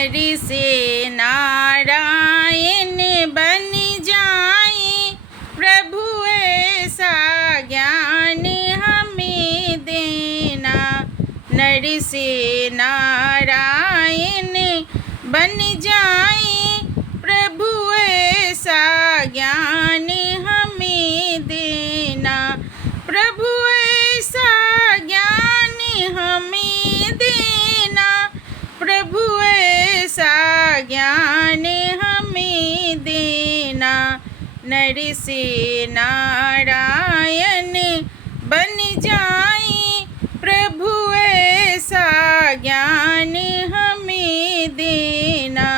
हरि से नारायण बन जाए, प्रभु ऐसा ज्ञान हमें देना। नर से नारायण बन जाए, प्रभु ऐसा ज्ञान हमें देना। प्रभु ऐसा ज्ञान हमें देना, प्रभु ऐसा ज्ञान हमें देना। नर से नारायण बन जाए, प्रभु ऐसा ज्ञान हमें देना।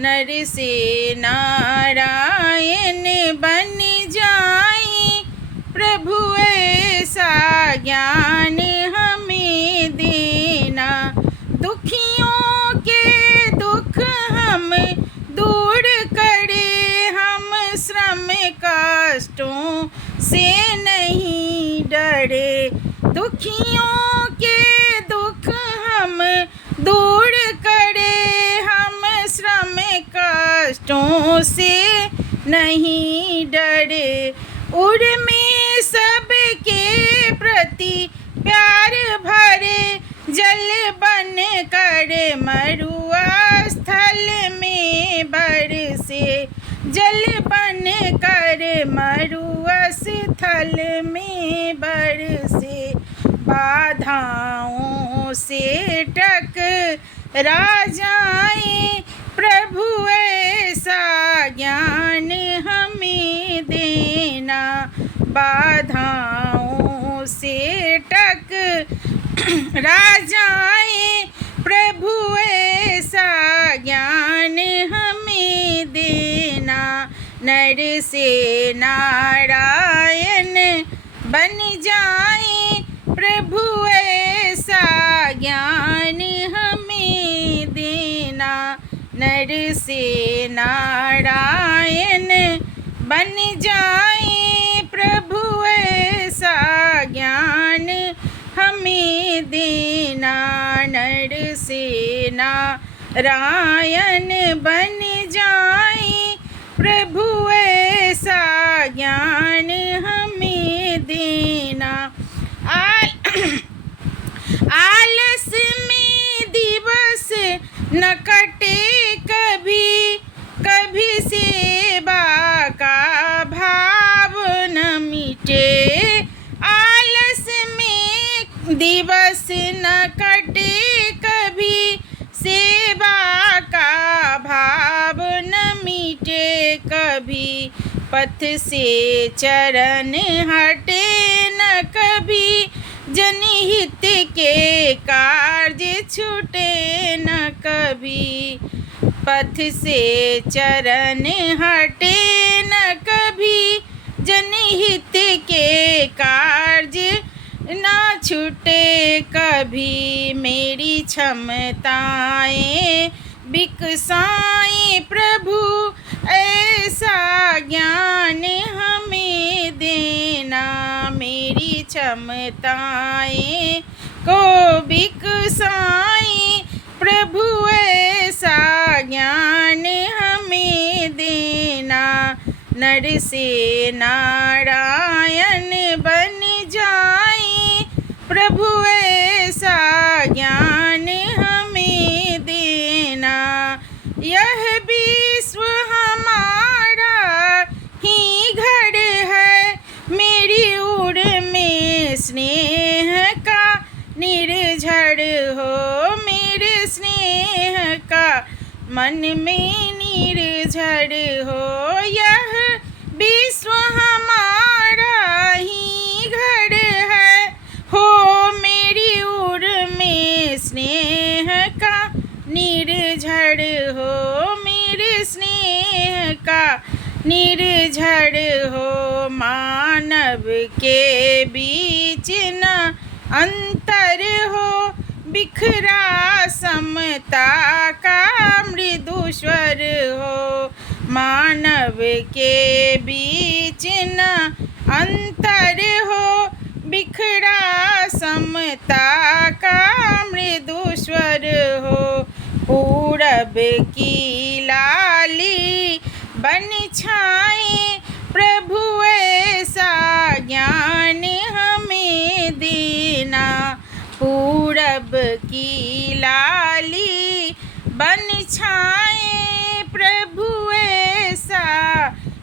नर से नारायण बन जाए, प्रभु ऐसा ज्ञान हमें देना। दुखियों के दुख हम दूर करे, हम श्रम कष्टों से नहीं डरे। दुखियों के दुख हम दूर करे, हम श्रम कष्टों से नहीं डरे। उर्मी सबके प्रति प्यार भरे, जल बन कर मरुआ स्थल में बरसे। जल बन कर मरुआ स्थल में बरसे। बाधाओं से टकरा जाए, प्रभु ऐसा ज्ञान हमें देना। बाधाओं से टकरा जाए, प्रभु ऐसा ज्ञान हमें देना। नर से नारायण बन जाए, प्रभु ऐसा ज्ञान हमें देना। नर से नारायण बन जाए, प्रभु ऐसा ज्ञान हमें देना। नर से नारायण बन जाए, प्रभु ऐसा ज्ञान हमें देना। आलस में दिवस न कटे कभी, कभी सेवा का भाव न मिटे। आलस में दिवस न कटे कभी, सेवा का भाव न मिटे कभी। पथ से चरण हटे न कभी, जनहित के कार्य छूटे न कभी। पथ से चरण हटे न कभी, जनहित के कार्य ना छूटे कभी। मेरी क्षमताएं बिकसाएं, प्रभु ऐसा ज्ञान हमें देना। मेरी क्षमताएं को बिकसाएं, प्रभु ऐसा ज्ञान हमें देना। नर से नारायण बन जाए, प्रभु ऐसा ज्ञान हमें देना। यह विश्व हमारा ही घर है, मेरी उर में स्नेह का निर्झर हो। मेरे स्नेह का मन में निर्झर हो। यह विश्व हमारा ही घर है, हो मेरी उर में स्नेह का निर्झर हो। मेरे स्नेह का निर्झर हो। मानव के बीच न अंतर हो, बिखरा समता का मृदु स्वर हो। मानव के बीच न अंतर हो, बिखरा समता का मृदु स्वर हो। पूर्ण पूरब की लाली बन छाए प्रभु ऐसा ज्ञान हमें देना। पूरब की लाली बन छाए प्रभु ऐसा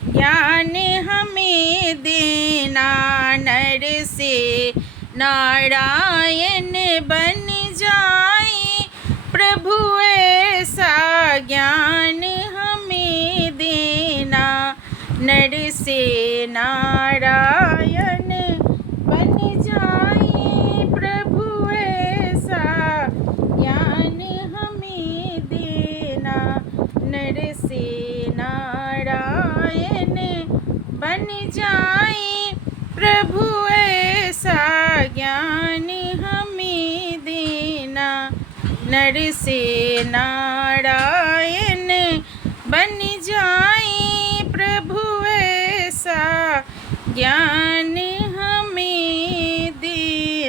ज्ञान हमें देना। नर से नारायण बन जाए प्रभु ऐसा ज्ञान हमें देना। नर से नारायण बन जाए प्रभु ऐसा ज्ञान हमें देना। नर से नारायण बन जाए प्रभु ऐसा ज्ञान हमें देना। नर से नारायण बन जाए प्रभु ऐसा ज्ञान